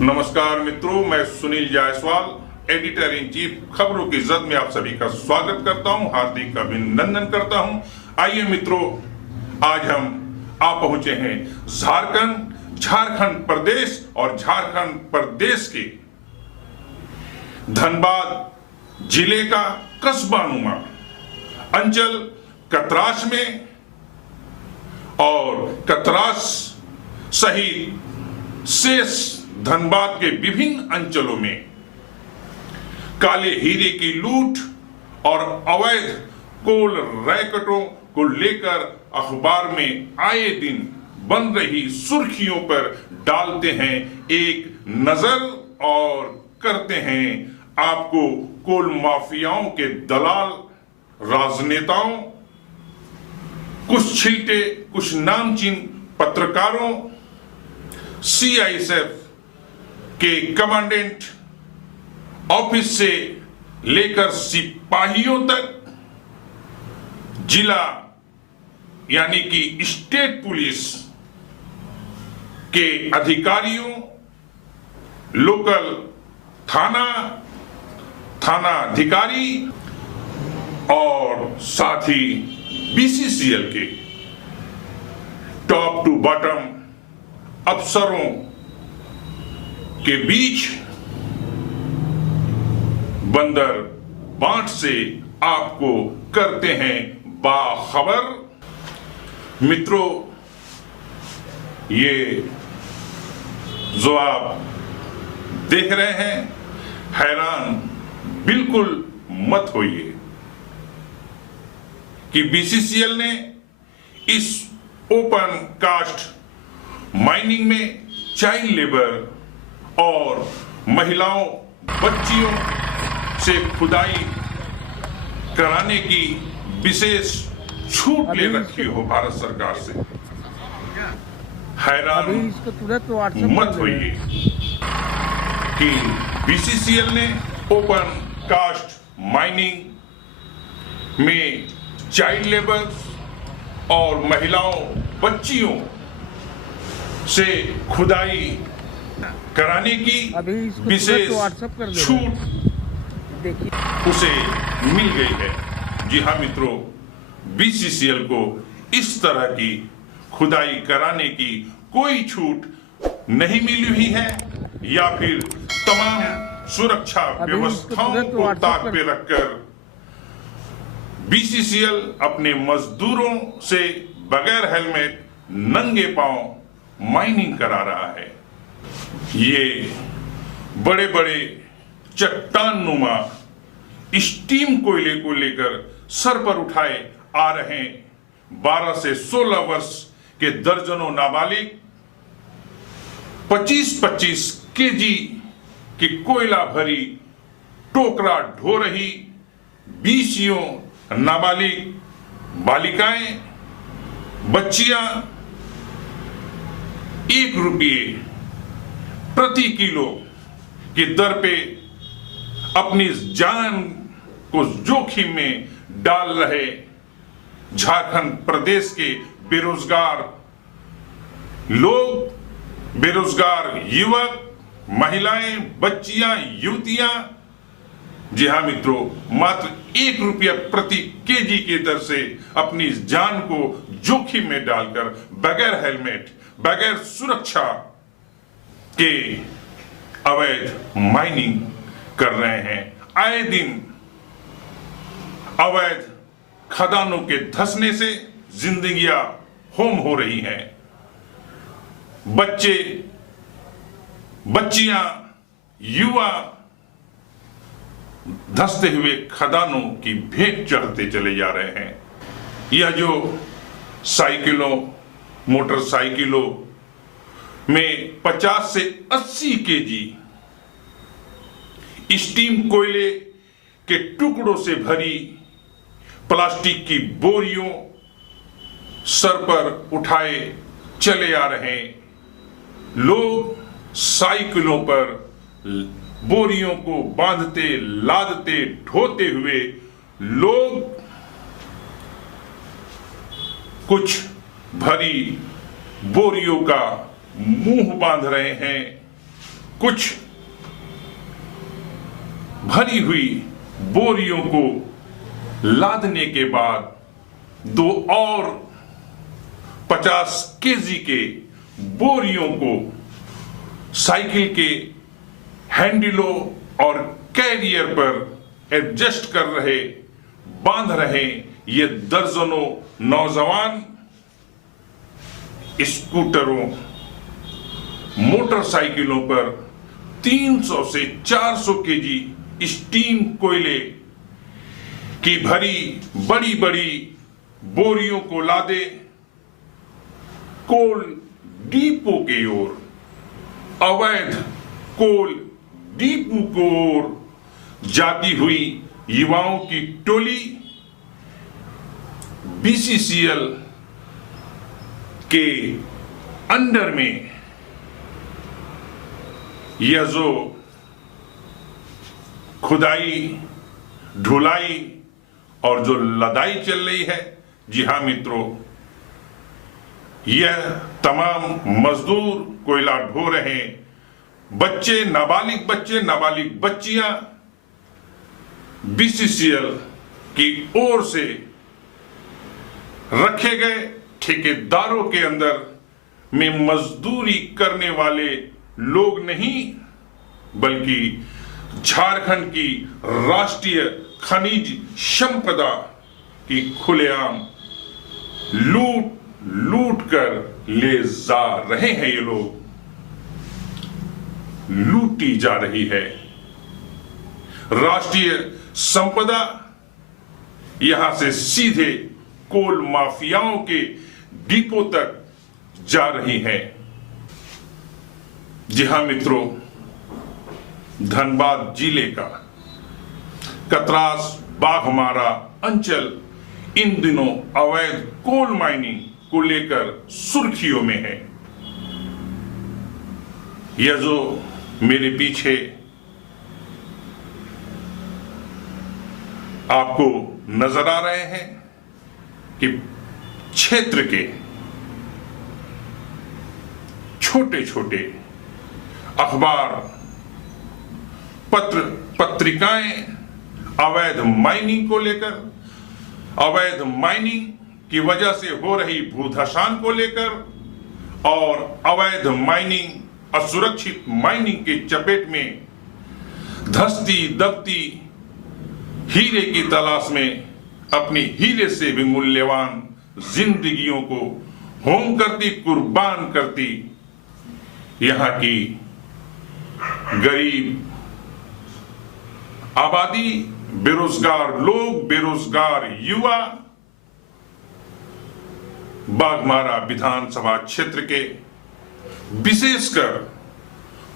नमस्कार मित्रों, मैं Sunil Jaiswal, editor in chief खबरों की जद में आप सभी का स्वागत करता हूं, हार्दिक अभिनंदन करता हूं। आइए मित्रों, आज हम आ पहुंचे हैं झारखंड प्रदेश और झारखंड प्रदेश के धनबाद जिले का कस्बा नुमा अंचल कतराश में और कतराश सहित शेष धनबाद के विभिन्न अंचलों में काले हीरे की लूट और अवैध कोल रैकेटों को लेकर अखबार में आए दिन बन रही सुर्खियों पर डालते हैं एक नजर और करते हैं आपको कोल माफियाओं के दलाल राजनेताओं, कुछ छिलटे, कुछ नामचीन पत्रकारों, सीआईएसएफ के कमांडेंट ऑफिस से लेकर सिपाहियों तक, जिला यानी कि स्टेट पुलिस के अधिकारियों, लोकल थाना अधिकारी और साथ ही बीसीसीएल के टॉप टू बॉटम अफसरों के बीच बंदर बांट से आपको करते हैं बाखबर। मित्रों, ये जो आप देख रहे हैं, हैरान बिल्कुल मत होइए कि बीसीसीएल ने इस ओपन कास्ट माइनिंग में चाइल्ड लेबर और महिलाओं, बच्चियों से खुदाई कराने की विशेष छूट ले रखी हो भारत सरकार से। हैरान मत होइए कि बीसीसीएल ने ओपन कास्ट माइनिंग में चाइल्ड लेबर और महिलाओं, बच्चियों से खुदाई कराने की विशेष छूट उसे मिल गई है। जी हाँ मित्रों, बीसीसीएल को इस तरह की खुदाई कराने की कोई छूट नहीं मिली हुई है या फिर तमाम सुरक्षा व्यवस्थाओं को ताक पे रखकर बीसीसीएल अपने मजदूरों से बगैर हेलमेट, नंगे पांव माइनिंग करा रहा है। ये बड़े बड़े चट्टान नुमा स्टीम कोयले को लेकर सर पर उठाए आ रहे 12 से 16 वर्ष के दर्जनों नाबालिग 25-25 केजी की कोयला भरी टोकरा ढो रही 20 नाबालिग बालिकाएं, बच्चियां 1 रुपये प्रति किलो की दर पे अपनी जान को जोखिम में डाल रहे झारखंड प्रदेश के बेरोजगार लोग, बेरोजगार युवक, महिलाएं, बच्चियां, युवतियां, जी हाँ मित्रों, मात्र 1 रुपया प्रति केजी की दर से अपनी जान को जोखिम में डालकर बगैर हेलमेट, बगैर सुरक्षा के अवैध माइनिंग कर रहे हैं। आए दिन अवैध खदानों के धंसने से जिंदगियां होम हो रही हैं। बच्चे, बच्चियां, युवा धंसते हुए खदानों की भेंट चढ़ते चले जा रहे हैं। यह जो साइकिलों, मोटरसाइकिलों में 50 से 80 केजी स्टीम कोयले के टुकड़ों से भरी प्लास्टिक की बोरियों सर पर उठाए चले आ रहे लोग, साइकिलों पर बोरियों को बांधते, लादते, ढोते हुए लोग कुछ भरी बोरियों का मुंह बांध रहे हैं कुछ भरी हुई बोरियों को लादने के बाद 2 और 50 केजी के बोरियों को साइकिल के हैंडलों और कैरियर पर एडजस्ट कर रहे, बांध रहे ये दर्जनों नौजवान स्कूटरों, मोटरसाइकिलों पर 300 से 400 केजी स्टीम कोयले की भरी बड़ी बड़ी बोरियों को लादे कोल डिपो की ओर, अवैध कोल डिपो की ओर जाती हुई युवाओं की टोली बीसीसीएल के अंडर में यह जो खुदाई, ढुलाई और जो लदाई चल रही है, जी हां मित्रों, यह तमाम मजदूर कोयला ढो रहे हैं। बच्चे, नाबालिग बच्चियां बीसीसीएल की ओर से रखे गए ठेकेदारों के अंदर में मजदूरी करने वाले लोग नहीं, बल्कि झारखंड की राष्ट्रीय खनिज संपदा की खुलेआम लूट कर ले जा रहे हैं। ये लोग लूटी जा रही है राष्ट्रीय संपदा, यहां से सीधे कोल माफियाओं के डिपो तक जा रही है। जी हां मित्रों, धनबाद जिले का कतरास बाघमारा अंचल इन दिनों अवैध कोल माइनिंग को लेकर सुर्खियों में है। यह जो मेरे पीछे आपको नजर आ रहे हैं कि क्षेत्र के छोटे छोटे अखबार, पत्रिकाएं अवैध माइनिंग को लेकर, अवैध माइनिंग की वजह से हो रही भूधसान को लेकर और अवैध माइनिंग, असुरक्षित माइनिंग के चपेट में धसती दबती हीरे की तलाश में अपनी हीरे से भी मूल्यवान जिंदगियों को होम करती, कुर्बान करती यहां की गरीब आबादी, बेरोजगार लोग, बेरोजगार युवा बाघमारा विधानसभा क्षेत्र के विशेषकर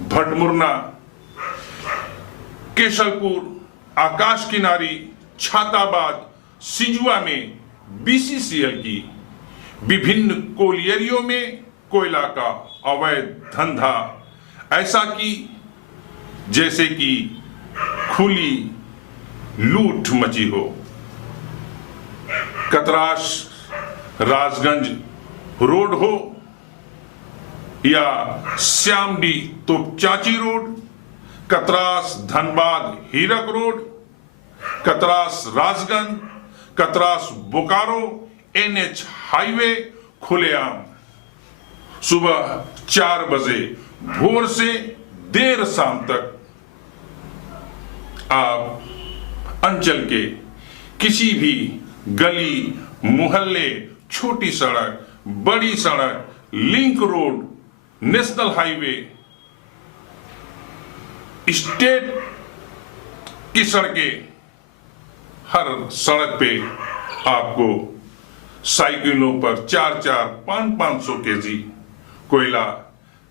भटमुरना, केशलपुर, आकाश किनारी, छाताबाद, सिजुआ में बीसीसीएल की विभिन्न कोलियरियों में कोयला का अवैध धंधा ऐसा की जैसे कि खुली लूट मची हो। कतरास राजगंज रोड हो या श्यामडी तोपचाची रोड, कतरास धनबाद हीरक road, Katras Rajganj, Katras Bokaro NH highway खुलेआम सुबह 4 बजे भोर से देर शाम तक आप अंचल के किसी भी गली, मोहल्ले, छोटी सड़क, बड़ी सड़क, link road, national highway, state की सड़कें, हर सड़क पे आपको साइकिलों पर 400, 500 केजी कोयला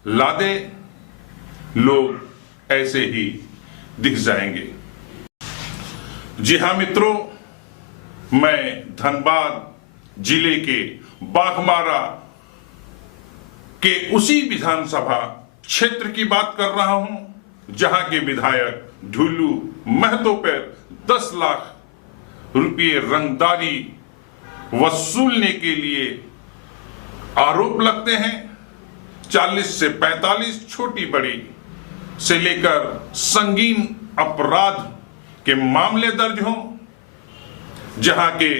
लादे लोग ऐसे ही दिख जाएंगे। जी हां मित्रों, मैं धनबाद जिले के बाघमारा के उसी विधानसभा क्षेत्र की बात कर रहा हूं जहां के विधायक ढुल्लू महतो पर 10 लाख रुपये रंगदारी वसूलने के लिए आरोप लगते हैं। 40 से 45 छोटी बड़ी से लेकर संगीन अपराध के मामले दर्ज हों, जहां के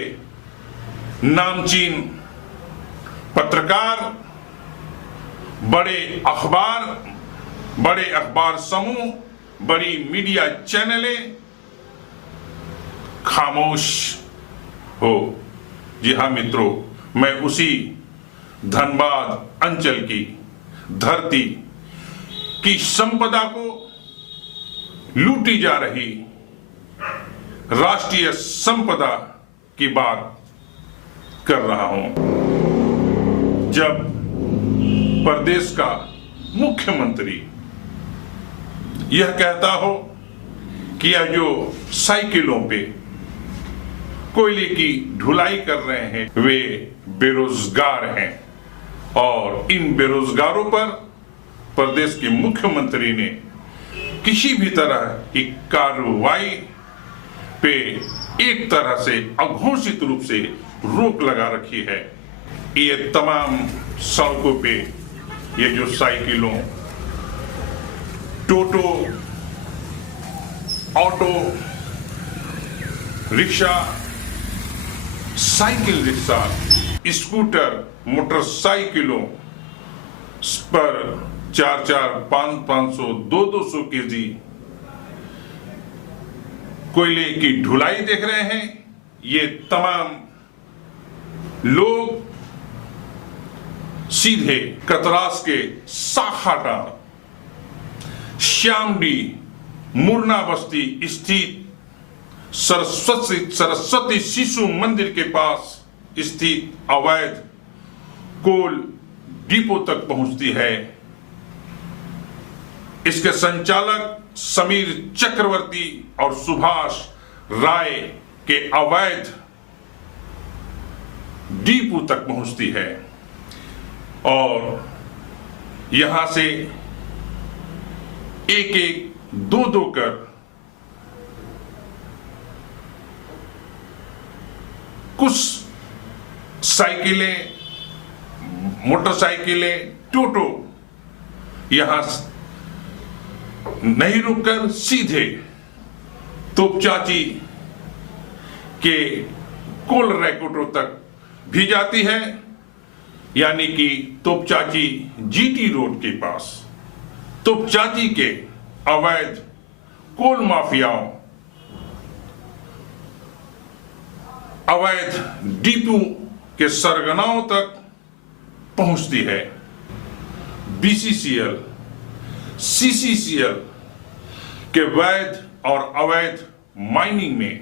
नामचीन पत्रकार, बड़े अखबार समूह, बड़ी मीडिया चैनलें खामोश हो। जी हाँ मित्रों, मैं उसी धनबाद अंचल की धरती की संपदा को लूटी जा रही राष्ट्रीय संपदा की बात कर रहा हूं। जब प्रदेश का मुख्यमंत्री यह कहता हो कि यह जो साइकिलों पे कोयले की ढुलाई कर रहे हैं वे बेरोजगार हैं, और इन बेरोजगारों पर प्रदेश के मुख्यमंत्री ने किसी भी तरह की कार्रवाई पे एक तरह से अघोषित रूप से रोक लगा रखी है। ये तमाम सड़कों पे ये जो साइकिलों, toto, auto rickshaw, cycle rickshaw, scooter, मोटरसाइकिलों पर 400, 500, 200 केजी कोयले की ढुलाई देख रहे हैं। ये तमाम लोग सीधे कतरास के साखाटा श्यामडी मुरना बस्ती स्थित सरस्वती शिशु मंदिर के पास स्थित अवैध कोल डिपो तक पहुंचती है। इसके संचालक समीर चक्रवर्ती और सुभाष राय के अवैध डिपो तक पहुंचती है, और यहां से एक दो कर कुछ साइकिलें, मोटरसाइकिलें, टोटो यहां नहीं रुककर सीधे तोपचाची के कोल रैकोटों तक भी जाती है, यानी कि तोपचाची जीटी रोड के पास तोपचाची के अवैध कोल माफियाओं, अवैध डिपो के सरगनाओं तक पहुंचती है। बीसीसीएल, सीसीसीएल के वैध और अवैध माइनिंग में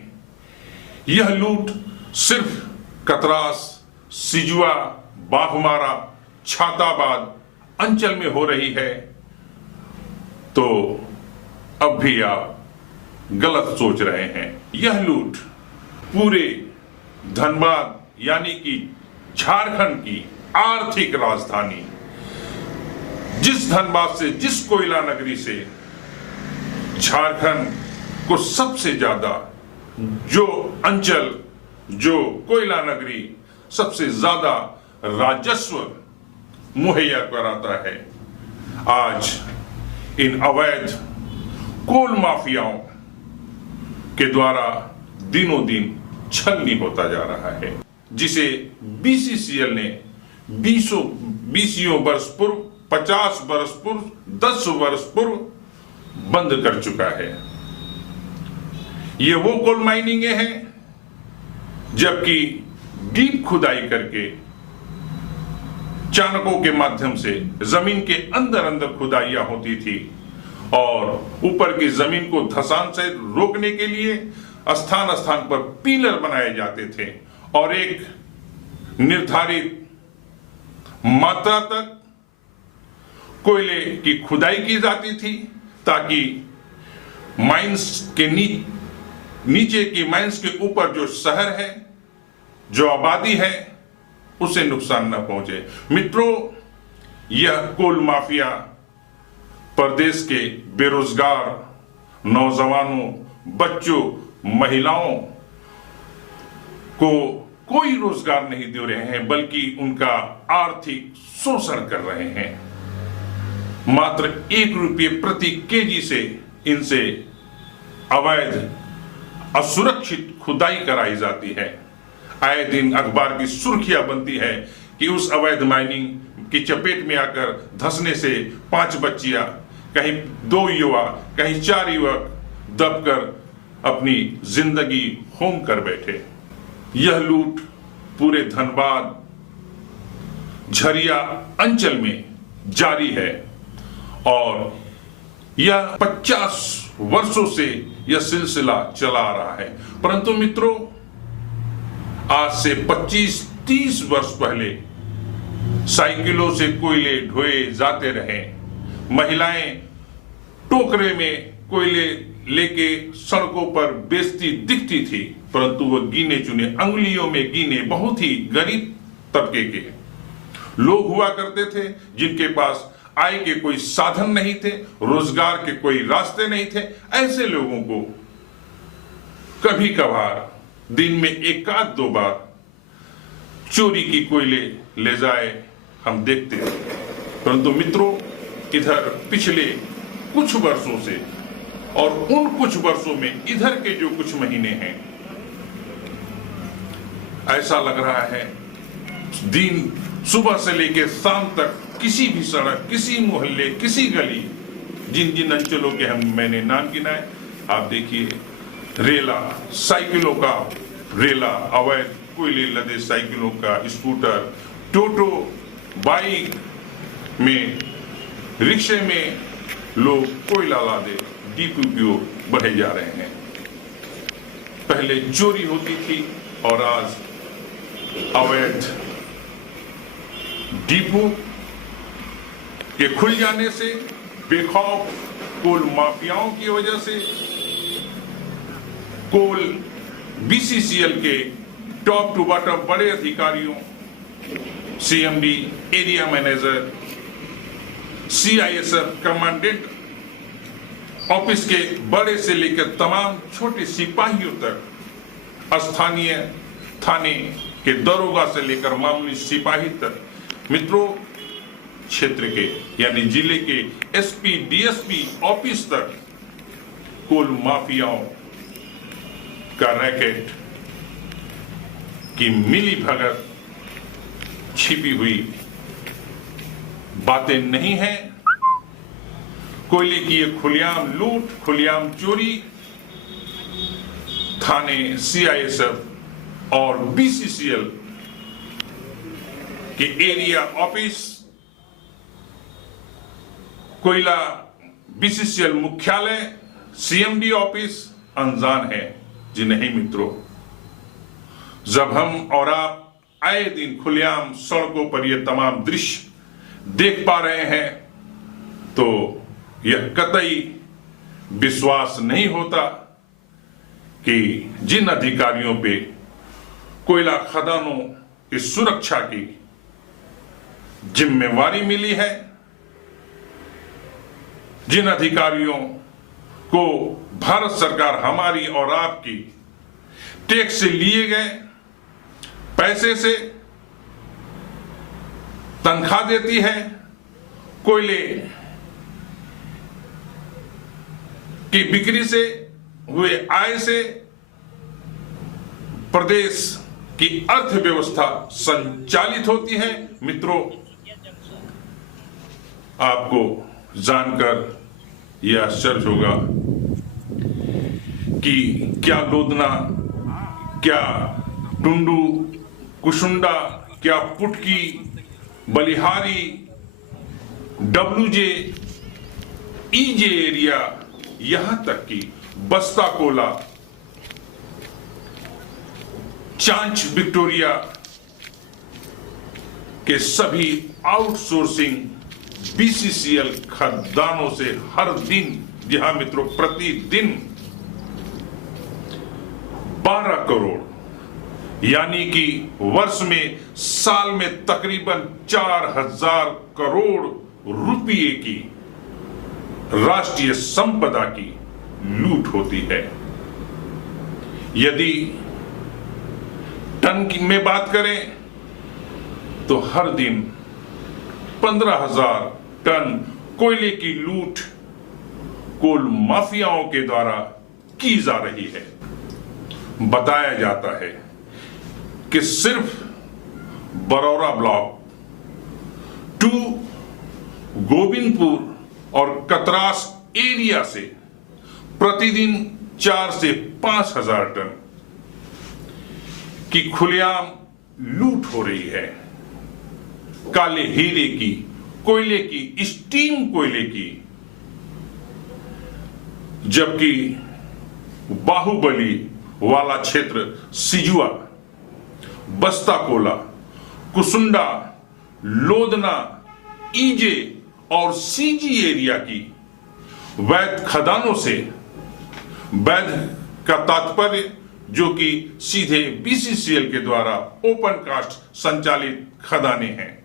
यह लूट सिर्फ कतरास, सिजुआ, बाघमारा, छाताबाद अंचल में हो रही है, तो अब भी आप गलत सोच रहे हैं। यह लूट पूरे धनबाद यानी कि झारखंड की आर्थिक राजधानी, जिस धनबाद से, जिस कोयला नगरी से झारखंड को सबसे ज्यादा जो अंचल, जो कोयला नगरी सबसे ज्यादा राजस्व मुहैया कराता है, आज इन अवैध कोल माफियाओं के द्वारा दिनों दिन छलनी होता जा रहा है, जिसे बीसीसीएल ने 20 वर्ष पूर्व, 50 वर्ष पूर्व, 10 वर्ष पूर्व बंद कर चुका है। ये वो कोल माइनिंगें हैं, जबकि डीप खुदाई करके चाणकों के माध्यम से जमीन के अंदर खुदाइयां होती थी, और ऊपर की जमीन को धंसान से रोकने के लिए स्थान स्थान पर पिलर बनाए जाते थे, और एक निर्धारित मात्रा तक कोयले की खुदाई की जाती थी, ताकि माइंस के नीचे की, माइंस के ऊपर जो शहर है, जो आबादी है, उसे नुकसान न पहुंचे। मित्रों, यह कोल माफिया प्रदेश के बेरोजगार नौजवानों, बच्चों, महिलाओं को कोई रोजगार नहीं दे रहे हैं, बल्कि उनका आर्थिक शोषण कर रहे हैं। मात्र 1 रुपये प्रति केजी से इनसे अवैध असुरक्षित खुदाई कराई जाती है। आए दिन अखबार की सुर्खियां बनती है कि उस अवैध माइनिंग की चपेट में आकर धंसने से 5 बच्चियां, कहीं 2 युवा, कहीं 4 युवक दबकर अपनी जिंदगी होम कर बैठे। यह लूट पूरे धनबाद झरिया अंचल में जारी है और यह 50 वर्षों से यह सिलसिला चला आ रहा है। परंतु मित्रों, आज से 25-30 वर्ष पहले साइकिलों से कोयले ढोए जाते रहे। महिलाएं टोकरे में कोयले लेके सड़कों पर बेचती दिखती थी, परंतु वह गिने चुने अंगुलियों में गिने बहुत ही गरीब तबके के लोग हुआ करते थे, जिनके पास आय के कोई साधन नहीं थे, रोजगार के कोई रास्ते नहीं थे। ऐसे लोगों को कभी कभार दिन में 1-2 बार चोरी की कोयले ले जाए हम देखते थे। परंतु मित्रों, इधर पिछले कुछ वर्षों से और उन कुछ वर्षों में इधर के जो कुछ महीने हैं, ऐसा लग रहा है दिन सुबह से लेकर शाम तक किसी भी सड़क, किसी मोहल्ले, किसी गली, जिन जिन अंचलों के मैंने नाम गिनाए, आप देखिए रेला, साइकिलों का रेला, अवैध कोयले लदे साइकिलों का, स्कूटर, टोटो, बाइक में, रिक्शे में लोग कोयला लादे डीपू की ओर बढ़े जा रहे हैं। पहले चोरी होती थी और आज अवैध डीपू के खुल जाने से, बेखौफ कोल माफियाओं की वजह से, कोल बीसीसीएल के टॉप टू बॉटम बड़े अधिकारियों, CMD, area manager, CISF commandant office के बड़े से लेकर तमाम छोटे सिपाहियों तक, स्थानीय थाने के दरोगा से लेकर मामूली सिपाही तक, मित्रों क्षेत्र के यानी जिले के एसपी, डीएसपी ऑफिस तक कोल माफियाओं का रैकेट की मिली भगत छिपी हुई बातें नहीं है। कोयले की ये खुलेआम लूट, खुलेआम चोरी थाने, सीआईएसएफ और बीसीसीएल के एरिया ऑफिस, कोयला बीसीसीएल मुख्यालय, सीएमडी ऑफिस अनजान है जी नहीं मित्रों। जब हम और आप आए दिन खुलेआम सड़कों पर यह तमाम दृश्य देख पा रहे हैं तो यह कतई विश्वास नहीं होता कि जिन अधिकारियों पे कोयला खदानों की सुरक्षा की जिम्मेवारी मिली है, जिन अधिकारियों को भारत सरकार हमारी और आपकी टैक्स से लिए गए पैसे से तनख्वाह देती है, कोयले की बिक्री से हुए आय से प्रदेश की अर्थव्यवस्था संचालित होती है। मित्रों, आपको जानकर यह आश्चर्य होगा कि क्या लोधना, क्या टुंडू, कुशुंडा, क्या पुटकी, बलिहारी, डब्ल्यूजे, ईजे एरिया, यहां तक कि बस्ता कोला, चांच विक्टोरिया के सभी आउटसोर्सिंग बीसीसीएल खदानों से हर दिन, जी हां मित्रों, प्रतिदिन 12 करोड़ यानी कि वर्ष में, साल में तकरीबन 4000 करोड़ रुपये की राष्ट्रीय संपदा की लूट होती है। यदि टन की में बात करें तो हर दिन 15,000 टन कोयले की लूट कोल माफियाओं के द्वारा की जा रही है। बताया जाता है कि सिर्फ बरौरा ब्लॉक 2 गोविंदपुर और कतरास एरिया से प्रतिदिन 4 से 5 हजार टन की खुलेआम लूट हो रही है। काले हीरे की, कोयले की, स्टीम कोयले की, जबकि बाहुबली वाला क्षेत्र सिजुआ, बस्ता कोला, कुसुंडा, लोदना, ईजे और सीजी एरिया की वैध खदानों से, वैध का तात्पर्य जो कि सीधे बीसीसीएल के द्वारा ओपन कास्ट संचालित खदानें हैं,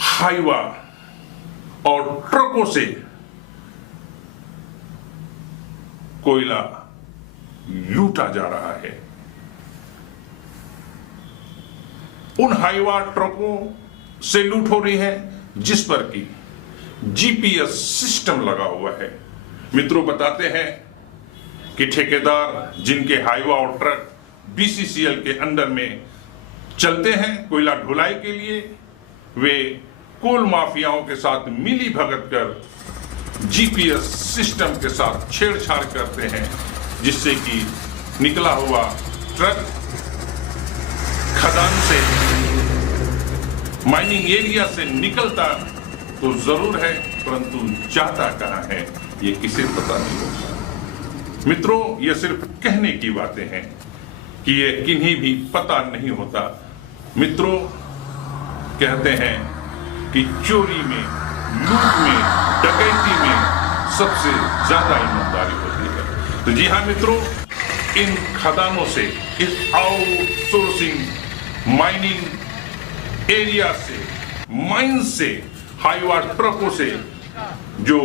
हाईवा और ट्रकों से कोयला लूटा जा रहा है। उन हाईवा ट्रकों से लूट हो रही है जिस पर की जीपीएस सिस्टम लगा हुआ है। मित्रों, बताते हैं कि ठेकेदार जिनके हाईवा और ट्रक बीसीसीएल के अंडर में चलते हैं कोयला ढुलाई के लिए, वे कोल माफियाओं के साथ मिली भगत कर जीपीएस सिस्टम के साथ छेड़छाड़ करते हैं, जिससे कि निकला हुआ ट्रक खदान से, माइनिंग एरिया से निकलता तो जरूर है, परंतु जाता कहां है ये किसे पता नहीं होता। मित्रों, ये सिर्फ कहने की बातें हैं कि ये किन्हीं भी पता नहीं होता। मित्रों, कहते हैं कि चोरी में, लूट में, डकैती में सबसे ज्यादा ईमानदारी होती है। तो जी हाँ मित्रों, इन खदानों से, इस आउटसोर्सिंग माइनिंग एरिया से, माइन से, हाईवा ट्रकों से जो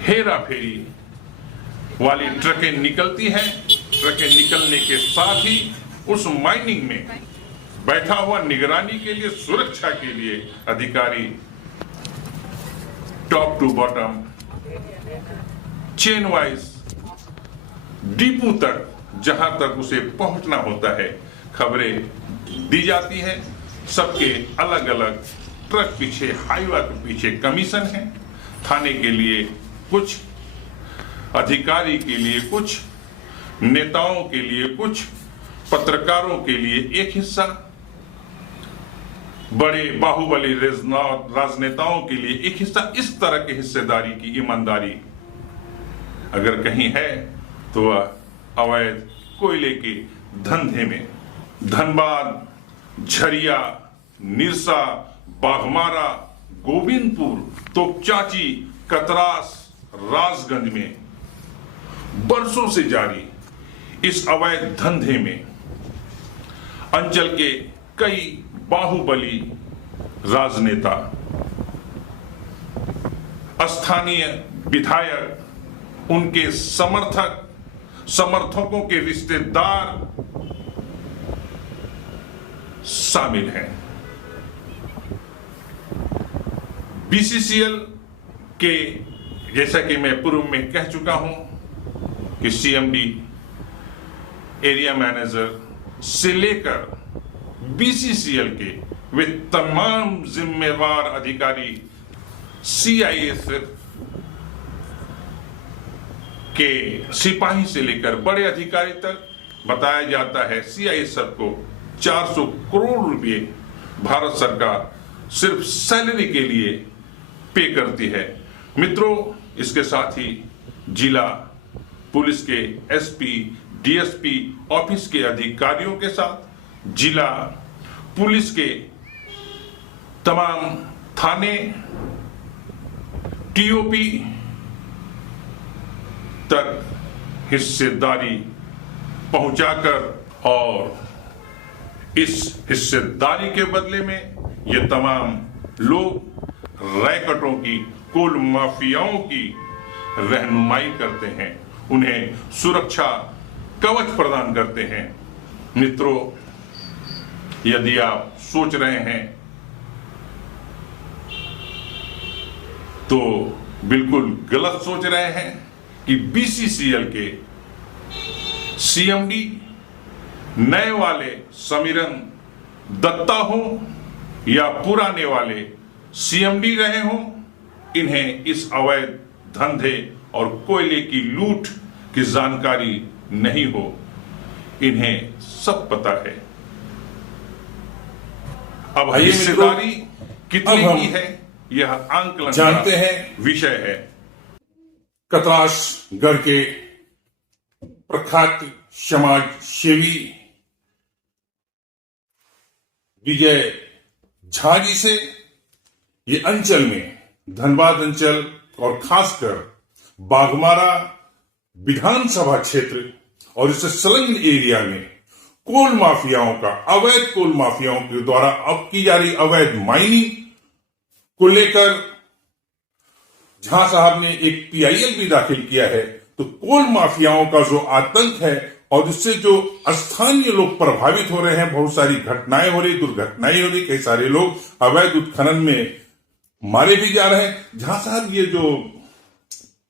हेरा फेरी वाली ट्रकें निकलती हैं, ट्रकें निकलने के साथ ही उस माइनिंग में बैठा हुआ निगरानी के लिए, सुरक्षा के लिए अधिकारी top to bottom, chain wise depot तक, जहां तक उसे पहुंचना होता है, खबरें दी जाती है। सबके अलग अलग ट्रक पीछे, हाईवा के पीछे कमीशन है। थाने के लिए कुछ, अधिकारी के लिए कुछ, नेताओं के लिए कुछ, पत्रकारों के लिए एक हिस्सा, बड़े बाहुबली राजनेताओं के लिए एक हिस्सा। इस तरह की हिस्सेदारी की ईमानदारी अगर कहीं है तो वह अवैध कोयले के धंधे में। धनबाद, झरिया, निरसा, बाघमारा, गोविंदपुर, तोपचाची, कतरास, राजगंज में बरसों से जारी इस अवैध धंधे में अंचल के कई बाहुबली राजनेता, स्थानीय विधायक, उनके समर्थकों के रिश्तेदार शामिल हैं। बीसीसीएल के, जैसा कि मैं पूर्व में कह चुका हूं कि सीएमडी, एरिया मैनेजर से लेकर बीसीसीएल के वे तमाम जिम्मेवार अधिकारी, सीआईएसएफ के सिपाही से लेकर बड़े अधिकारी तक, बताया जाता है सीआईएसएफ को 400 करोड़ रुपए भारत सरकार सिर्फ सैलरी के लिए पे करती है। मित्रों, इसके साथ ही जिला पुलिस के एसपी, डीएसपी ऑफिस के अधिकारियों के साथ, जिला पुलिस के तमाम थाने, टीओपी तक हिस्सेदारी पहुंचाकर, और इस हिस्सेदारी के बदले में ये तमाम लोग रैकटों की, कोल माफियाओं की रहनुमाई करते हैं, उन्हें सुरक्षा कवच प्रदान करते हैं। मित्रों, यदि आप सोच रहे हैं तो बिल्कुल गलत सोच रहे हैं कि बीसीसीएल के सीएमडी नए वाले समीरन दत्ता हो या पुराने वाले सीएमडी रहे हों, इन्हें इस अवैध धंधे और कोयले की लूट की जानकारी नहीं हो। इन्हें सब पता है। अब हिस्सेदारी कितनी की है यह आंकलन जानते हैं विषय है। कतराशगढ़ के प्रख्यात समाज सेवी विजय झा जी से ये अंचल में, धनबाद अंचल और खासकर बाघमारा विधानसभा क्षेत्र और इससे संलग्न एरिया में कोल माफियाओं का, अवैध कोल माफियाओं के द्वारा अब की जा रही अवैध माइनिंग को लेकर झा साहब ने एक पीआईएल भी दाखिल किया है। तो कोल माफियाओं का जो आतंक है और इससे जो स्थानीय लोग प्रभावित हो रहे हैं, बहुत सारी घटनाएं हो रही, दुर्घटनाएं हो रही, कई सारे लोग अवैध उत्खनन में मारे भी जा रहे हैं। झा साहब, ये जो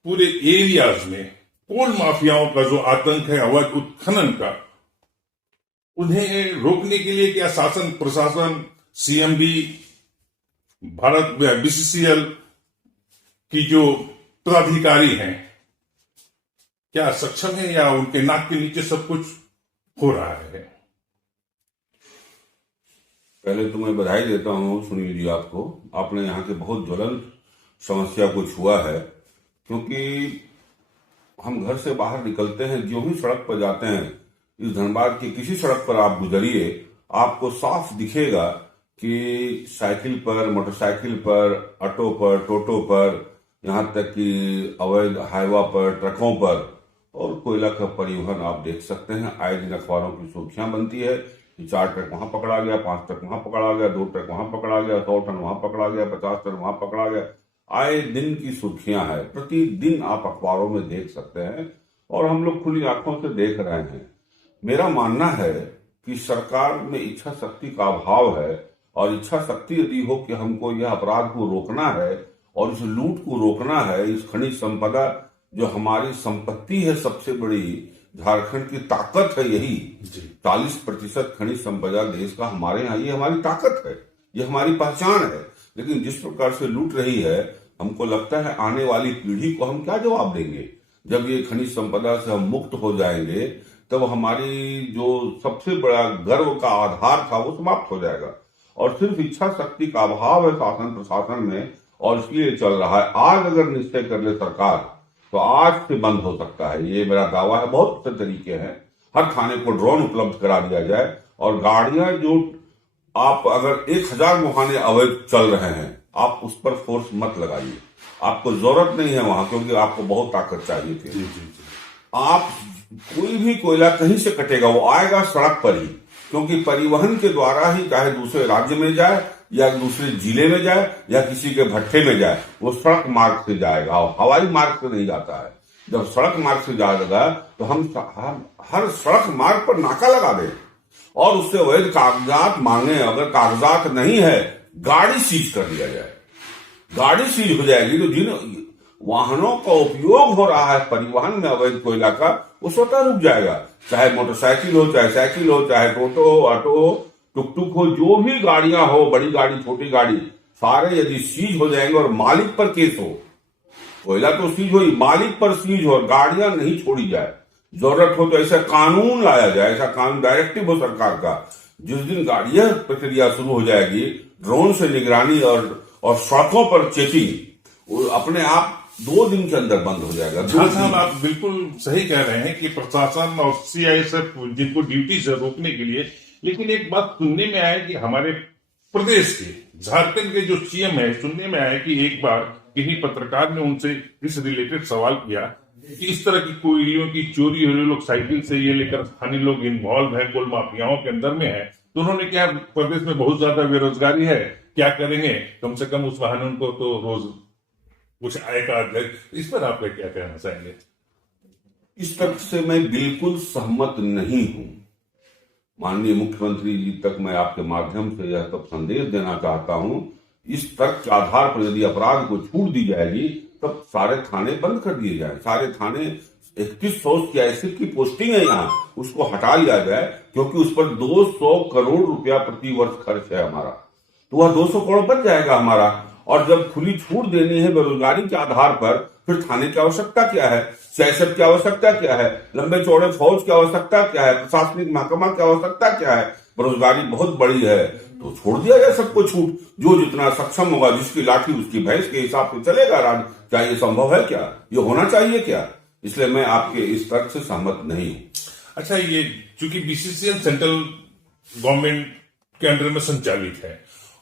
पूरे एरियाज में कोल माफियाओं का जो आतंक है अवैध उत्खनन का, उन्हें रोकने के लिए क्या शासन प्रशासन, सीएमडी, भारत बीसीसीएल की जो पदाधिकारी हैं, क्या सक्षम है या उनके नाक के नीचे सब कुछ हो रहा है? पहले तो मैं बधाई देता हूं सुनील जी आपको, आपने यहाँ के बहुत ज्वलंत समस्या को छुआ है। क्योंकि हम घर से बाहर निकलते हैं, जो ही सड़क पर जाते हैं, इस धनबाद की किसी सड़क पर आप गुजरिए, आपको साफ दिखेगा कि साइकिल पर, मोटरसाइकिल पर, ऑटो पर, टोटो पर, यहाँ तक कि अवैध हाईवा पर, ट्रकों पर और कोयला का परिवहन आप देख सकते हैं। आए दिन अखबारों की सुर्खियां बनती है कि 4 ट्रक वहां पकड़ा गया, 5 ट्रक वहां पकड़ा गया, 2 ट्रक वहां पकड़ा गया, 100 टन वहां पकड़ा गया, 50 टन वहां पकड़ा गया। आए दिन की सुर्खियां हैं, प्रतिदिन आप अखबारों में देख सकते हैं और हम लोग खुली आंखों से देख रहे हैं। मेरा मानना है कि सरकार में इच्छा शक्ति का अभाव है और इच्छा शक्ति यदि हो कि हमको यह अपराध को रोकना है और इस लूट को रोकना है, इस खनिज संपदा जो हमारी संपत्ति है, सबसे बड़ी झारखंड की ताकत है, यही 40% खनिज संपदा देश का हमारे यहाँ, ये हमारी ताकत है, ये हमारी पहचान है। लेकिन जिस प्रकार से लूट रही है, हमको लगता है आने वाली पीढ़ी को हम क्या जवाब देंगे। जब ये खनिज संपदा से हम मुक्त हो जाएंगे, तब हमारी जो सबसे बड़ा गर्व का आधार था वो समाप्त हो जाएगा। और सिर्फ इच्छा शक्ति का अभाव है शासन प्रशासन में और इसलिए चल रहा है। आज अगर निश्चय कर ले सरकार तो आज से बंद हो सकता है, ये मेरा दावा है। बहुत से तरीके हैं, हर थाने को ड्रोन उपलब्ध करा दिया जाए और गाड़ियां जो आप अगर 1000 मुहाने अवैध चल रहे हैं, आप उस पर फोर्स मत लगाइए, आपको जरूरत नहीं है वहां, क्योंकि आपको बहुत ताकत चाहिए थी। आप कोई भी कोयला कहीं से कटेगा, वो आएगा सड़क पर ही, क्योंकि परिवहन के द्वारा ही, चाहे दूसरे राज्य में जाए या दूसरे जिले में जाए या किसी के भट्ठे में जाए, वो सड़क मार्ग से जाएगा, हवाई मार्ग से नहीं जाता है। जब सड़क मार्ग से जाएगा तो हम हर सड़क मार्ग पर नाका लगा दें और उससे अवैध कागजात मांगे। अगर कागजात नहीं है, गाड़ी सीज कर दिया जाए, गाड़ी सीज हो जाएगी। तो जिन वाहनों का उपयोग हो रहा है परिवहन में अवैध कोयला का, वो स्वतः रुक जाएगा। चाहे मोटरसाइकिल हो, चाहे साइकिल हो, चाहे टोटो हो, ऑटो हो, टुकटुक हो, जो भी गाड़ियां हो, बड़ी गाड़ी, छोटी गाड़ी, सारे यदि सीज हो जाएंगे और मालिक पर केस हो, कोयला तो सीज हो, मालिक पर सीज हो और गाड़ियां नहीं छोड़ी जाए, जरूरत हो तो ऐसा कानून लाया जाए, ऐसा कानून डायरेक्टिव हो सरकार का। जिस दिन गाड़ियां प्रक्रिया शुरू हो जाएगी, ड्रोन से निगरानी और सड़कों पर चेकिंग अपने आप 2 दिन के अंदर बंद हो जाएगा। साहब, आप बिल्कुल सही कह रहे हैं कि प्रशासन और सीआईएसएफ जिनको ड्यूटी से रोकने के लिए, लेकिन एक बात सुनने में आया कि हमारे प्रदेश के, झारखंड के जो सीएम है, सुनने में आया कि एक बार किसी पत्रकार ने उनसे इस रिलेटेड सवाल किया कि इस तरह की कोयलियों की चोरी हो रही, लोग साइकिल से ये लेकर, स्थानीय लोग इन्वॉल्व है, कोल माफियाओं के अंदर में है, तो उन्होंने क्या, प्रदेश में बहुत ज्यादा बेरोजगारी है, क्या करेंगे, कम से कम उस वाहन को तो रोज कुछ आएगा। इस पर आप क्या कहना चाहेंगे? इस तर्क से मैं बिल्कुल सहमत नहीं हूं। माननीय मुख्यमंत्री जी तक मैं आपके माध्यम से यह तब संदेश देना चाहता हूं, इस तर्क के आधार पर यदि अपराध को छूट दी जाएगी तब सारे थाने बंद कर दिए जाए, सारे थाने 3100 सीआईएसएफ की पोस्टिंग है यहाँ, उसको हटा लिया जाए, क्योंकि उस पर 200 करोड़ रुपया प्रति वर्ष खर्च है हमारा, तो वह 200 करोड़ बच जाएगा हमारा। और जब खुली छूट देनी है बेरोजगारी के आधार पर, फिर थाने की आवश्यकता क्या है, सीआईएसएफ की आवश्यकता क्या है, लंबे चौड़े फौज की आवश्यकता क्या है, प्रशासनिक महकमा की आवश्यकता क्या है? बेरोजगारी बहुत बड़ी है तो छोड़ दिया जाए सबको छूट, जो जितना सक्षम होगा, जिसकी लाठी उसकी भैंस के हिसाब से चलेगा राज। क्या ये संभव है? क्या ये होना चाहिए क्या? इसलिए मैं आपके इस तर्क से सहमत नहीं हूं। अच्छा, ये चूंकि बीसीसीएल सेंट्रल गवर्नमेंट के अंडर में संचालित है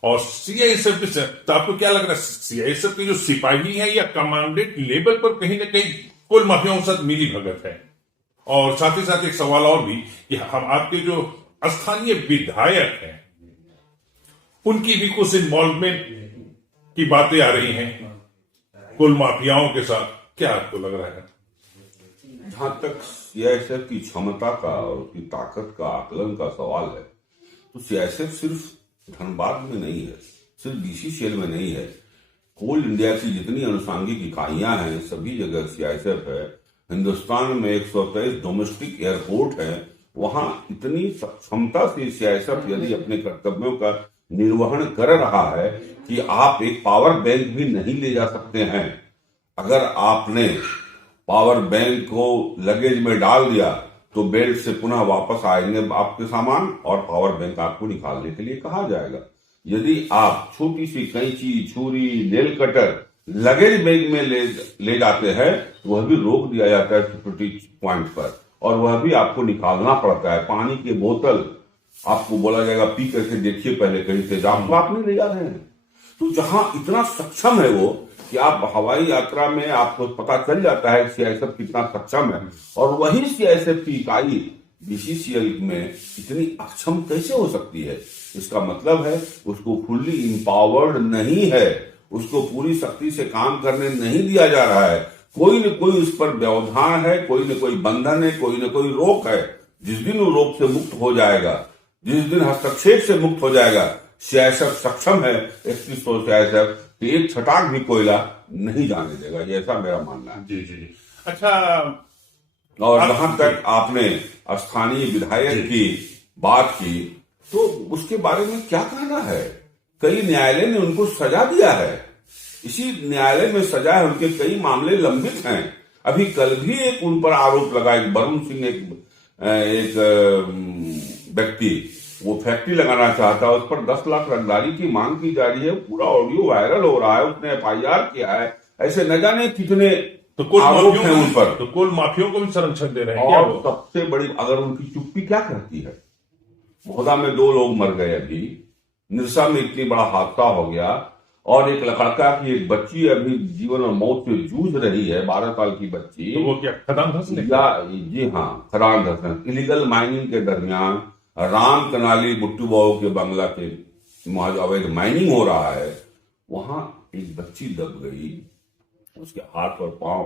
और सीआईएसएफ तो आपको क्या लग रहा है, सीआईएसएफ के जो सिपाही है या कमांडेंट लेवल पर कहीं ना कहीं कोल माफियाओं के साथ मिली भगत है? और साथ ही साथ एक सवाल और भी कि हम आपके जो स्थानीय विधायक हैं उनकी भी कुछ इन्वॉल्वमेंट की बातें आ रही हैं कुल माफियाओं के साथ, क्या आपको लग रहा है? जहां तक सीआईएसएफ की क्षमता का और उसकी ताकत का आकलन का सवाल है, तो सीआईएसएफ सिर्फ धनबाद में नहीं है, सिर्फ बीसीसीएल में नहीं है, कोल इंडिया की जितनी अनुषांगिक इकाइयां हैं सभी जगह सीआईएसएफ है। हिंदुस्तान में 123 डोमेस्टिक एयरपोर्ट है, वहां इतनी क्षमता से सीआईएसएफ यदि अपने कर्तव्यों का निर्वहन कर रहा है कि आप एक पावर बैंक भी नहीं ले जा सकते हैं। अगर आपने पावर बैंक को लगेज में डाल दिया तो बेल्ट से पुनः वापस आएंगे आपके सामान और पावर बैंक आपको निकालने के लिए कहा जाएगा। यदि आप छोटी सी कैंची, छुरी, नेल कटर लगेज बैग में ले जाते हैं तो वह भी रोक दिया जाता है सिक्योरिटी पॉइंट पर, और वह भी आपको निकालना पड़ता है। पानी की बोतल आपको बोला जाएगा पी करके देखिए पहले कहीं से, आप नहीं ले जा रहे हैं। तो जहां इतना सक्षम है वो कि आप हवाई यात्रा में आपको पता चल जाता है सीआईएसएफ कितना सक्षम है, और वही सीआईएसएफ की इकाई बीसीसीएल में इतनी अक्षम कैसे हो सकती है? इसका मतलब है उसको फुल्ली इम्पावर्ड नहीं है, उसको पूरी शक्ति से काम करने नहीं दिया जा रहा है। कोई न कोई उस पर व्यवधान है, कोई न कोई बंधन है, कोई न कोई रोक है। जिस दिन वो रोक से मुक्त हो जाएगा, जिस दिन हस्तक्षेप से मुक्त हो जाएगा, सीआईएसएफ सक्षम है 3100 सीआईएसएफ एक छटाक भी कोयला नहीं जाने देगा, ये ऐसा मेरा मानना है। जी जी। अच्छा, और जहां तक आपने स्थानीय विधायक की बात की, तो उसके बारे में क्या कहना है? कई न्यायालय ने उनको सजा दिया है, इसी न्यायालय में सजा है, उनके कई मामले लंबित हैं। अभी कल भी एक उन पर आरोप लगा, एक वरुण सिंह एक व्यक्ति वो फैक्ट्री लगाना चाहता है, उस पर 10 लाख रंगदारी की मांग की जा रही है, पूरा ऑडियो वायरल हो रहा है, उसने एफआईआर किया है। ऐसे न जाने कितने आरोप हैं उन पर, तो कुल माफियों को भी संरक्षण दे रहे हैं। और सबसे बड़ी अगर उनकी चुप्पी क्या कहती है, महोदा में 2 लोग मर गए, अभी निरसा में इतनी बड़ा हादसा हो गया, और एक लड़का की एक बच्ची अभी जीवन और मौत से जूझ रही है, 12 साल की बच्ची। तो वो क्या खदान धंसने? जी हाँ, खदान धंसने, इलीगल माइनिंग के दरमियान राम कनाली बुट्टू बाबू के बंगला के वहां जो अवैध माइनिंग हो रहा है, वहां एक बच्ची दब गई, उसके हाथ और पांव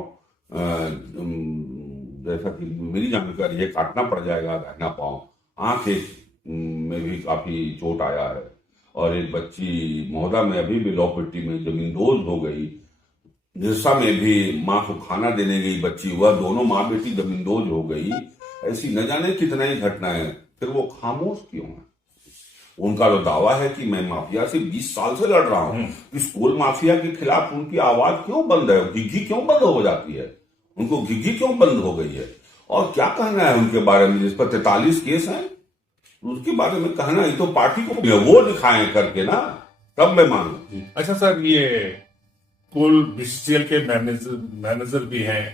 जैसा कि मेरी जानकारी है काटना पड़ जाएगा, दाहिना पांव, आंख में भी काफी चोट आया है, और एक बच्ची महोदा में अभी भी लौपेटी में जमींदोज हो गई। निरसा में भी मां को खाना देने गई बच्ची, वह दोनों माँ बेटी जमींदोज हो गई। ऐसी न जाने कितना ही घटनाएं, फिर वो खामोश क्यों है? उनका तो दावा है कि मैं माफिया से 20 साल से लड़ रहा हूं, इस कोल माफिया के खिलाफ उनकी आवाज क्यों बंद है? घिघी क्यों बंद हो जाती है? उनको घिघी क्यों बंद हो गई है? और क्या कहना है उनके बारे में, जिस पर 43 केस हैं, उसके बारे में कहना, ये तो पार्टी को वो दिखाएं करके ना, तब मैं मानू। अच्छा सर, ये कुल बीसीसीएल के मैनेजर भी हैं,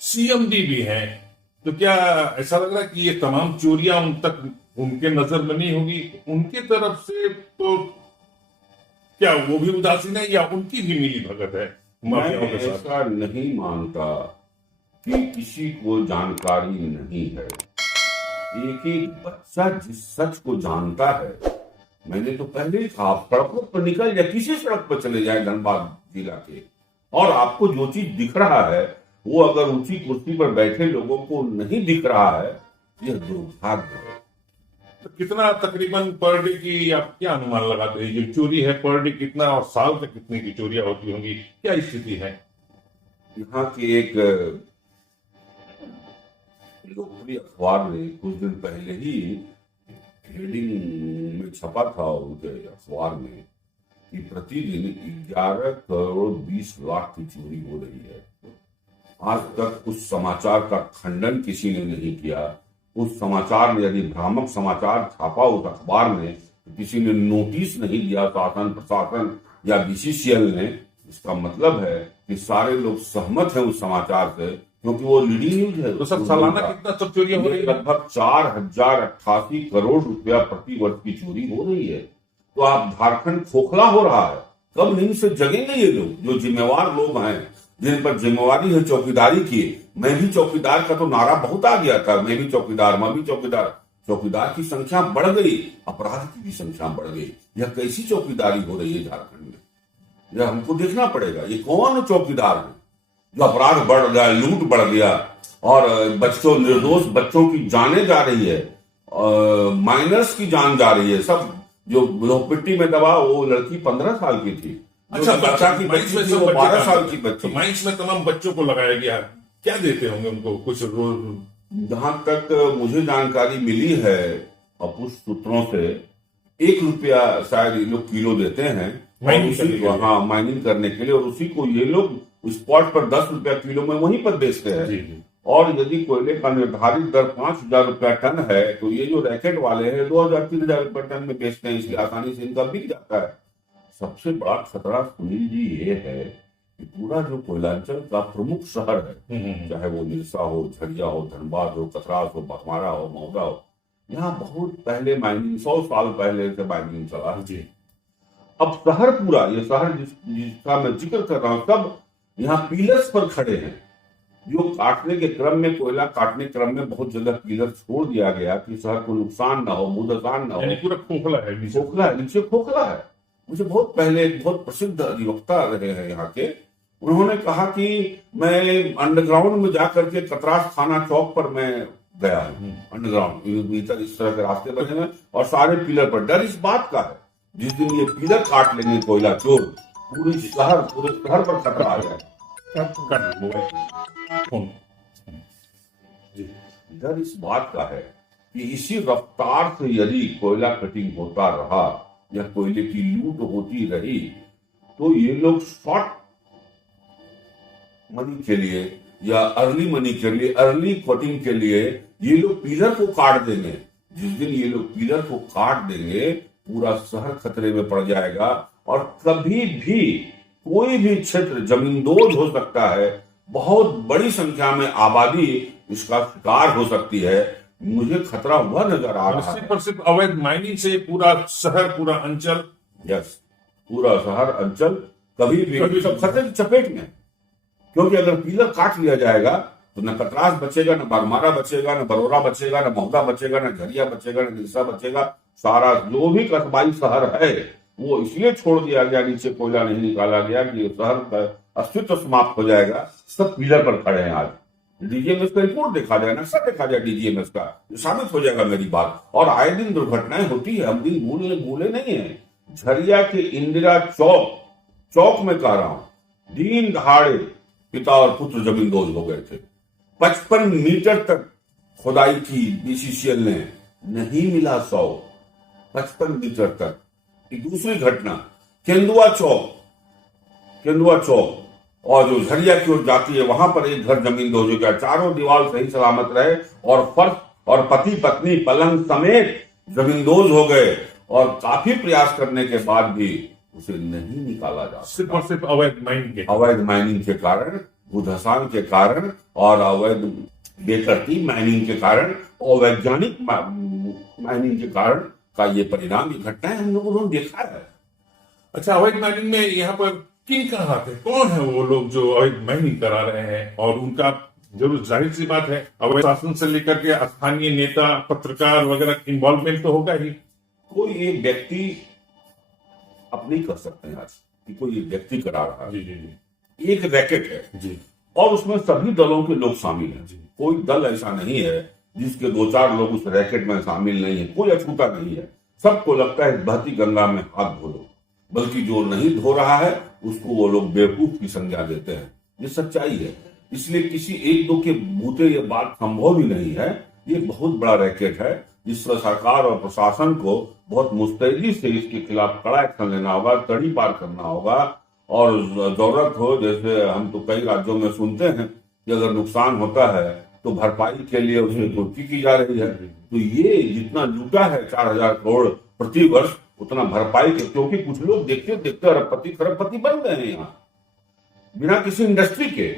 सीएमडी भी हैं, तो क्या ऐसा लग रहा है कि ये तमाम चोरियां उन तक उनके नजर में नहीं होगी? उनके तरफ से तो क्या वो भी उदासीन है या उनकी भी मिली भगत है माफियाओं के साथ? ऐसा नहीं मानता कि किसी को जानकारी नहीं है। एक बच्चा जिस सच को जानता है, मैंने तो पहले ही कहा, सड़कों पर निकल जाए, किसी सड़क पर चले जाए धनबाद जिला के, और आपको जो चीज दिख रहा है वो अगर ऊंची कुर्सी पर बैठे लोगों को नहीं दिख रहा है, यह दुर्भाग्य है। तो कितना तकरीबन पर डे की आप क्या अनुमान लगाते हैं? जो चोरी है पर डे कितना, और साल तक कितने की चोरियां होती होंगी, क्या स्थिति है? यहाँ की एक लोकप्रिय अखबार ने कुछ दिन पहले ही हेडिंग में छपा था उनके अखबार में कि प्रतिदिन 11 करोड़ 20 लाख की चोरी हो रही है। आज तक उस समाचार का खंडन किसी ने नहीं किया। उस समाचार में यदि भ्रामक समाचार छापा उस अखबार में, तो किसी ने नोटिस नहीं दिया, शासन प्रशासन या बीसीसीएल ने। इसका मतलब है कि सारे लोग सहमत हैं उस समाचार से, क्योंकि वो लीडिंग न्यूज है। तो सब सालाना कितना सब चोरियां हो रही है? लगभग 4088 करोड़ रुपया प्रति वर्ष की चोरी हो रही है। तो आप झारखंड खोखला हो रहा है। कब नींद से जगेंगे ये लोग, जो जिम्मेवार लोग हैं, जिन पर जिम्मेवारी है चौकीदारी की। मैं भी चौकीदार का तो नारा बहुत आ गया था, मैं भी चौकीदार, मैं भी चौकीदार। चौकीदार की संख्या बढ़ गई, अपराध की भी संख्या बढ़ गई। यह कैसी चौकीदारी हो रही है झारखंड में? यह हमको देखना पड़ेगा। ये कौन चौकीदार है जो अपराध बढ़ गया, लूट बढ़ गया, और बच्चों, निर्दोष बच्चों की जाने जा रही है, माइनर्स की जान जा रही है। सब जो लोहपिट्टी में दबा, वो लड़की 15 साल की थी। अच्छा, बच्चा की बच्ची थी, वो 12 साल की बच्ची। माइंस में तमाम बच्चों को लगाया गया। क्या देते होंगे उनको कुछ रोज? जहां तक मुझे जानकारी मिली है अपुष्ट सूत्रों से, 1 रुपया शायद ये लोग किलो देते हैं माइनिंग करने के लिए, और उसी को ये लोग स्पॉट पर 10 रुपया किलो में वहीं पर बेचते हैं। और यदि कोयले का निर्धारित दर 5000 रुपया टन है, तो ये जो रैकेट वाले हैं 2000-3000 रुपया टन में बेचते हैं, इसलिए आसानी से इनका बिक जाता है। सबसे बड़ा खतरा सुनील जी ये है कि पूरा जो कोयलांचल का प्रमुख शहर है, चाहे वो निरसा हो, झरिया हो, धनबाद हो, कतरास हो, बघमारा हो, मौदा हो, यहाँ बहुत पहले माइनिंग, 100 साल पहले से माइनिंग चला है। अब शहर पूरा, ये शहर जिसका मैं जिक्र कर रहा हूँ, सब यहाँ पिलर्स पर खड़े हैं। जो काटने के क्रम में, कोयला काटने के क्रम में बहुत जगह पिलर छोड़ दिया गया कि शहर को नुकसान ना हो, मुद्दासान ना हो। पूरा खोखला है, नीचे खोखला है। मुझे बहुत पहले एक बहुत प्रसिद्ध अधिवक्ता रहे हैं यहाँ के, उन्होंने कहा कि मैं अंडरग्राउंड में जाकर के कतरास थाना चौक पर मैं गया हूँ। अंडरग्राउंड भीतर इस तरह के रास्ते बने हैं और सारे पिलर पर। डर इस बात का है, जिस दिन ये पिलर काट लेंगे कोयला चोर, पूरे शहर पर खतरा आ जाए। डर इस बात का है कि इसी रफ्तार से यदि कोयला कटिंग होता रहा या कोयले की लूट होती रही, तो ये लोग शॉर्ट मनी के लिए या अर्ली मनी के लिए, अर्ली कटिंग के लिए ये लोग पिलर को काट देंगे। जिस दिन ये लोग पिलर को काट देंगे, पूरा शहर खतरे में पड़ जाएगा और कभी भी कोई भी क्षेत्र जमींदोज हो सकता है। बहुत बड़ी संख्या में आबादी इसका शिकार हो सकती है। मुझे खतरा हुआ नजर आ रहा है। सिर्फ अवैध माइनिंग से पूरा शहर, पूरा अंचल, पूरा शहर अंचल कभी भी सब खतरे की चपेट में। क्योंकि अगर पिलर काट लिया जाएगा तो न कतरास बचेगा, न बागमारा बचेगा, न बरोरा बचेगा, न मौदा बचेगा, न झरिया बचेगा, न निरसा बचेगा। सारा जो भी कस्बाई शहर है वो इसलिए छोड़ दिया गया, नीचे कोयला नहीं निकाला गया कि शहर का अस्तित्व समाप्त हो जाएगा। सब पिलर पर खड़े हैं। आज डीजीएमएस का रिपोर्ट देखा जाए, नक्शा देखा जाए डीजीएमएस का, साबित हो जाएगा मेरी बात। और आए दिन दुर्घटनाएं होती है, हम दिन भूले नहीं है। झरिया के इंदिरा चौक में कह रहा हूं, दिन दहाड़े पिता और पुत्र जमींदोज हो गए थे। 55 मीटर तक खुदाई की बीसीसीएल ने, नहीं मिला 100, 55 मीटर तक। एक दूसरी घटना केंदुआ चौक और जो झरिया की ओर जाती है, वहां पर एक घर जमींदोज हो गया। चारों दीवार सही सलामत रहे और फर्श और पति पत्नी पलंग समेत जमींदोज हो गए, और काफी प्रयास करने के बाद भी उसे नहीं निकाला जा सका। सिर्फ और सिर्फ अवैध माइनिंग के कारण, भूधसान के कारण और अवैध बेतरतीब माइनिंग के कारण, अवैज्ञानिक माइनिंग के कारण का ये परिणाम, ये घटनाएं हम लोगों ने देखा है। अच्छा, अवैध माइनिंग में यहाँ पर किन का हाथ है? कौन है वो लोग जो अवैध माइनिंग करा रहे हैं? और उनका जरूर, जाहिर सी बात है, अवैध शासन से लेकर के स्थानीय नेता, पत्रकार वगैरह इन्वॉल्वमेंट तो होगा ही। कोई एक व्यक्ति अब नहीं कर सकते हैं आज कि कोई एक व्यक्ति करा रहा है। जी। एक रैकेट है जी, और उसमें सभी दलों के लोग शामिल हैं। कोई दल ऐसा नहीं है जिसके 2-4 लोग उस रैकेट में शामिल नहीं है, कोई अछूता नहीं है। सबको लगता है बहती गंगा में हाथ धो लो, बल्कि जो नहीं धो रहा है उसको वो लोग बेवकूफ की संज्ञा देते हैं। ये सच्चाई है। इसलिए किसी एक दो के बूते ये बात संभव ही नहीं है। ये बहुत बड़ा रैकेट है जिसका सरकार और प्रशासन को बहुत मुस्तैदी से इसके खिलाफ कड़ा एक्शन लेना होगा, तड़ी पार करना होगा। और जरूरत हो, जैसे हम तो कई राज्यों में सुनते हैं कि अगर नुकसान होता है तो भरपाई के लिए उसे पूर्ति की जा रही है। तो ये जितना लूटा है 4,000 करोड़ प्रति वर्ष, उतना भरपाई के, क्योंकि कुछ लोग देखते देखते अरबपति खरबपति बन गए हैं यहाँ बिना किसी इंडस्ट्री के।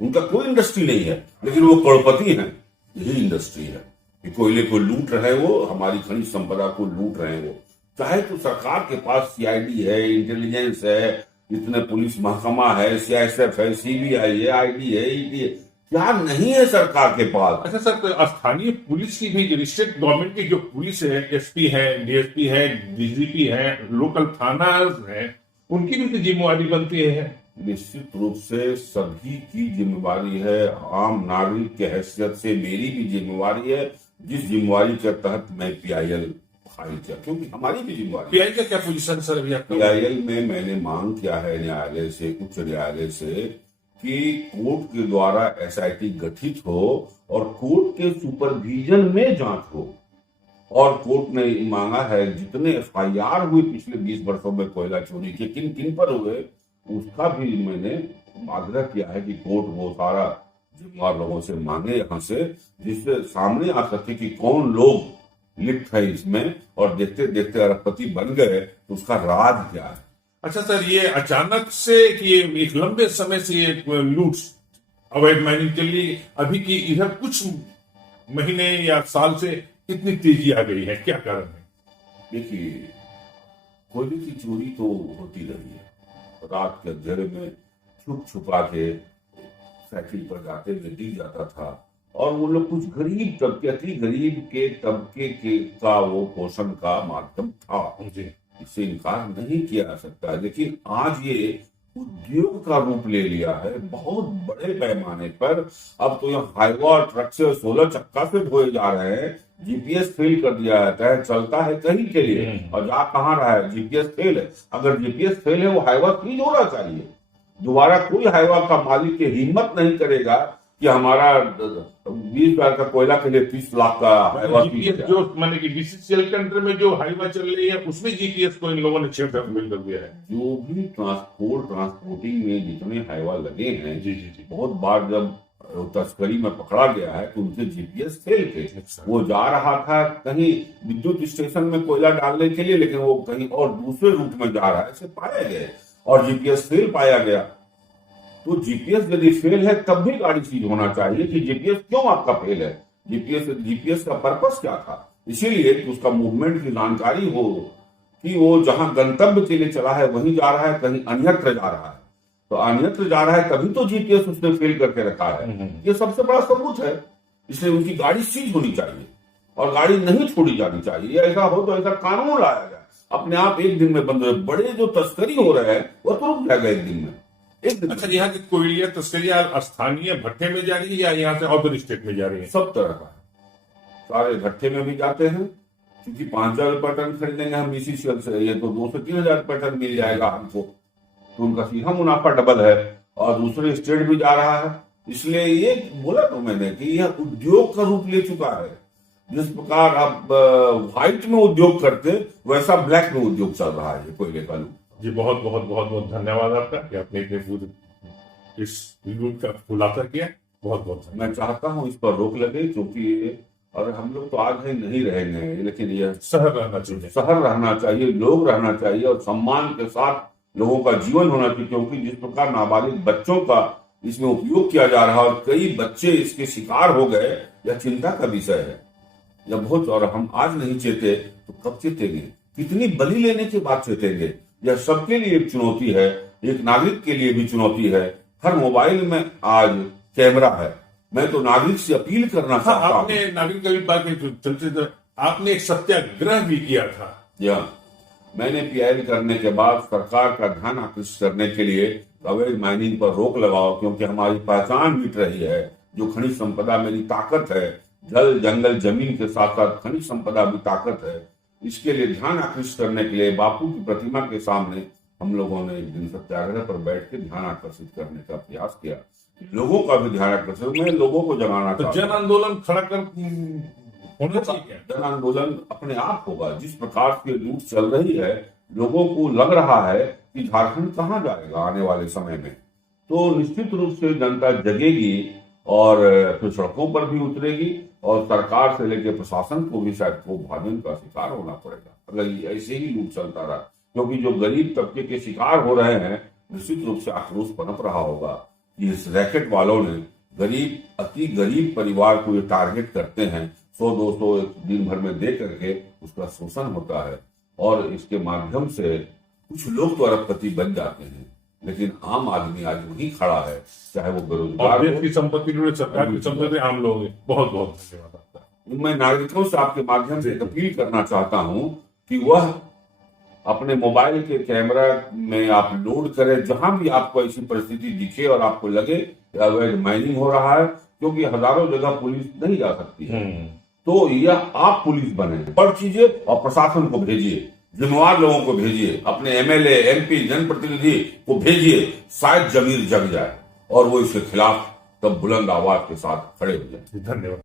उनका कोई इंडस्ट्री नहीं है, लेकिन वो करोड़पति हैं। यही इंडस्ट्री है कि कोयले को लूट रहे हैं वो, हमारी खनिज संपदा को लूट रहे हैं वो। चाहे तो सरकार के पास सीआईडी है, इंटेलिजेंस है, इतने पुलिस महकमा है, सीआईएसएफ है, सीबीआई है, आईडी है, ईडी है, क्या नहीं है सरकार के पास। अच्छा सर, तो स्थानीय पुलिस की भी, स्टेट गवर्नमेंट की जो पुलिस है, एसपी है, डीएसपी है, डीजीपी है, लोकल थाना है, उनकी भी तो जिम्मेवारी बनती है। निश्चित रूप से सभी की जिम्मेवारी है। आम नागरिक के हैसियत से मेरी भी जिम्मेवारी है, जिस जिम्मेवारी के तहत मैं पीआईएल फाइल किया, क्योंकि हमारी भी जिम्मेवारी। पीआईएल का क्या पोजीशन सर अभी आपका? पीआईएल में मैंने मांग किया है न्यायालय से, उच्च न्यायालय से, कि कोर्ट के द्वारा एसआईटी गठित हो और कोर्ट के सुपरविजन में जांच हो। और कोर्ट ने मांगा है जितने एफआईआर हुए पिछले 20 वर्षों में कोयला चोरी के, किन किन पर हुए, उसका भी मैंने आग्रह किया है कि कोर्ट वो सारा जिम्मेवार लोगों से मांगे यहाँ से, जिससे सामने आ सके कि कौन लोग लिप्त है इसमें, और देखते देखते अरबपति बन गए तो उसका राज क्या है। अच्छा सर, ये अचानक से कि ये एक लंबे समय से ये लूट, अवैध माइनिंग चली, अभी की इधर कुछ महीने या साल से इतनी तेजी आ गई है, क्या कारण है? देखिए, कोयले की चोरी तो होती रही है। रात के अंधेरे में छुप छुपा के फैक्ट्री पर जाते हुए दिख जाता था, और वो लोग कुछ गरीब तबके, अति गरीब के तबके के का वो पोषण का माध्यम था, इससे इनकार नहीं किया जा सकता। लेकिन आज ये उद्योग का रूप ले लिया है बहुत बड़े पैमाने पर। अब तो यहाँ हाईवा ट्रक से 16 चक्का से ढोए जा रहे हैं। जीपीएस फेल कर दिया जाता है, चलता है कहीं के लिए और जा कहाँ रहा है, जीपीएस फेल है। अगर जीपीएस फेल है वो हाईवा फ्रीज होना चाहिए। दोबारा कोई हाईवा का मालिक की हिम्मत नहीं करेगा कि हमारा 20,000 का कोयला के लिए 30 लाख का हाईवा जीपीएस, जो मैंने कि बीसीसीएल के अंदर में जो हाईवा चल रही है उसमें जीपीएस को इन लोगों ने छेड़छाड़ कर दिया है। जो भी ट्रांसपोर्टिंग में जितने हाईवा लगे हैं, जी जी जी, बहुत बार जब तस्करी में पकड़ा गया है तो उनके जीपीएस फेल थे। वो जा रहा था कहीं विद्युत स्टेशन में कोयला डालने के लिए, लेकिन वो कहीं और दूसरे रूट में जा रहा है, इसे पाया गया और जीपीएस फेल पाया गया। तो जीपीएस यदि फेल है तब भी गाड़ी सीज होना चाहिए कि जीपीएस क्यों आपका फेल है, जीपीएस का पर्पस क्या था। इसीलिए कि उसका मूवमेंट की जानकारी हो कि वो जहां गंतव्य के लिए चला है वहीं जा रहा है, कहीं अन्यत्र जा रहा है। तो अन्यत्र जा रहा है तभी तो जीपीएस उसने फेल करके रखा है। ये सबसे बड़ा सबूत है। इसलिए उनकी गाड़ी सीज होनी चाहिए और गाड़ी नहीं छोड़ी जानी चाहिए। ऐसा हो तो ऐसा कानून लाया जाए, अपने आप एक दिन में बंद हो। बड़े जो तस्करी हो रहे हैं वो तो रुक जाएगा एक दिन में। अच्छा, यहाँ की कोयलिया तस्करी स्थानीय भट्टे में जा रही है या यहाँ से अदर स्टेट में जा रही है? सब तरह का है। सारे भट्टे में भी जाते हैं, क्योंकि 5,000 रुपये टन खरीदेंगे हम बीसीसीएल से, ये तो 2 से 3,000 रुपये टन मिल जाएगा हमको, तो उनका सीधा मुनाफा डबल है। और दूसरे स्टेट भी जा रहा है। इसलिए ये बोला तो मैंने कि यह उद्योग का रूप ले चुका है। जिस प्रकार आप व्हाइट में उद्योग करते वैसा ब्लैक में उद्योग चल रहा है कोयले का लूट। जी, बहुत बहुत बहुत बहुत धन्यवाद आपका कि आपने इतने पूरे इस लूट का खुलासा किया। बहुत बहुत मैं चाहता हूं इस पर रोक लगे, क्योंकि और हम लोग तो आज नहीं रहेंगे, लेकिन यह शहर रहना चाहिए, शहर रहना चाहिए, लोग रहना चाहिए और सम्मान के साथ लोगों का जीवन होना चाहिए। क्योंकि जिस प्रकार नाबालिग बच्चों का इसमें उपयोग किया जा रहा है और कई बच्चे इसके शिकार हो गए, यह चिंता का विषय है। यह बहुत, और हम आज नहीं चेते तो कब चेतेंगे, कितनी बलि लेने के बाद चेतेंगे। यह सबके लिए एक चुनौती है, एक नागरिक के लिए भी चुनौती है। हर मोबाइल में आज कैमरा है। मैं तो नागरिक से अपील करना चाहता हूं। आपने नागरिक का भी बात चलते, आपने एक सत्याग्रह भी किया था। मैंने पीआईएल करने के बाद सरकार का ध्यान आकृष्ट करने के लिए अवैध माइनिंग पर रोक लगाओ, क्योंकि हमारी पहचान मिट रही है। जो खनिज संपदा मेरी ताकत है, जल जंगल जमीन के साथ साथ खनिज संपदा भी ताकत है। इसके लिए ध्यान आकृष्ट करने के लिए बापू की प्रतिमा के सामने हम लोगों ने एक दिन सत्याग्रह पर बैठ के ध्यान आकर्षित करने का प्रयास किया। लोगों का भी ध्यान आकर्षित, मैं लोगों को जगाना तो चाहता जन आंदोलन खड़ा कर होना चाहिए। जन आंदोलन अपने आप होगा। जिस प्रकार से लूट चल रही है, लोगों को लग रहा है कि झारखंड कहाँ जाएगा आने वाले समय में, तो निश्चित रूप से जनता जगेगी और फिर सड़कों पर भी उतरेगी और सरकार से लेकर प्रशासन को भी शायद को भाजन का शिकार होना पड़ेगा अगर ये ऐसे ही लूट चलता रहा। क्योंकि जो गरीब तबके के शिकार हो रहे हैं, निश्चित रूप से आक्रोश पनप रहा होगा कि इस रैकेट वालों ने गरीब अति गरीब परिवार को ये टारगेट करते हैं, 100-200 दिन भर में दे करके उसका शोषण होता है और इसके माध्यम से कुछ लोग तो अरबपति बन जाते हैं, लेकिन आम आदमी आज वही खड़ा है, चाहे वो बेरोजगार देश की संपत्ति जुड़े सरकार की संपत्ति आम लोग हैं। बहुत बहुत धन्यवाद आपका। मैं नागरिकों से आपके माध्यम से अपील करना चाहता हूं कि वह अपने मोबाइल के कैमरा में आप लोड करें, जहां भी आपको ऐसी परिस्थिति दिखे और आपको लगे कि अवैध माइनिंग हो रहा है, क्योंकि हजारों जगह पुलिस नहीं जा सकती है, तो यह आप पुलिस बने, पर कीजिए और प्रशासन को भेजिए, जिम्मेवार लोगों को भेजिए, अपने एमएलए एमपी जनप्रतिनिधि को भेजिए, शायद जमीर जग जाए और वो इसके खिलाफ तब बुलंद आवाज के साथ खड़े हो जाए। धन्यवाद।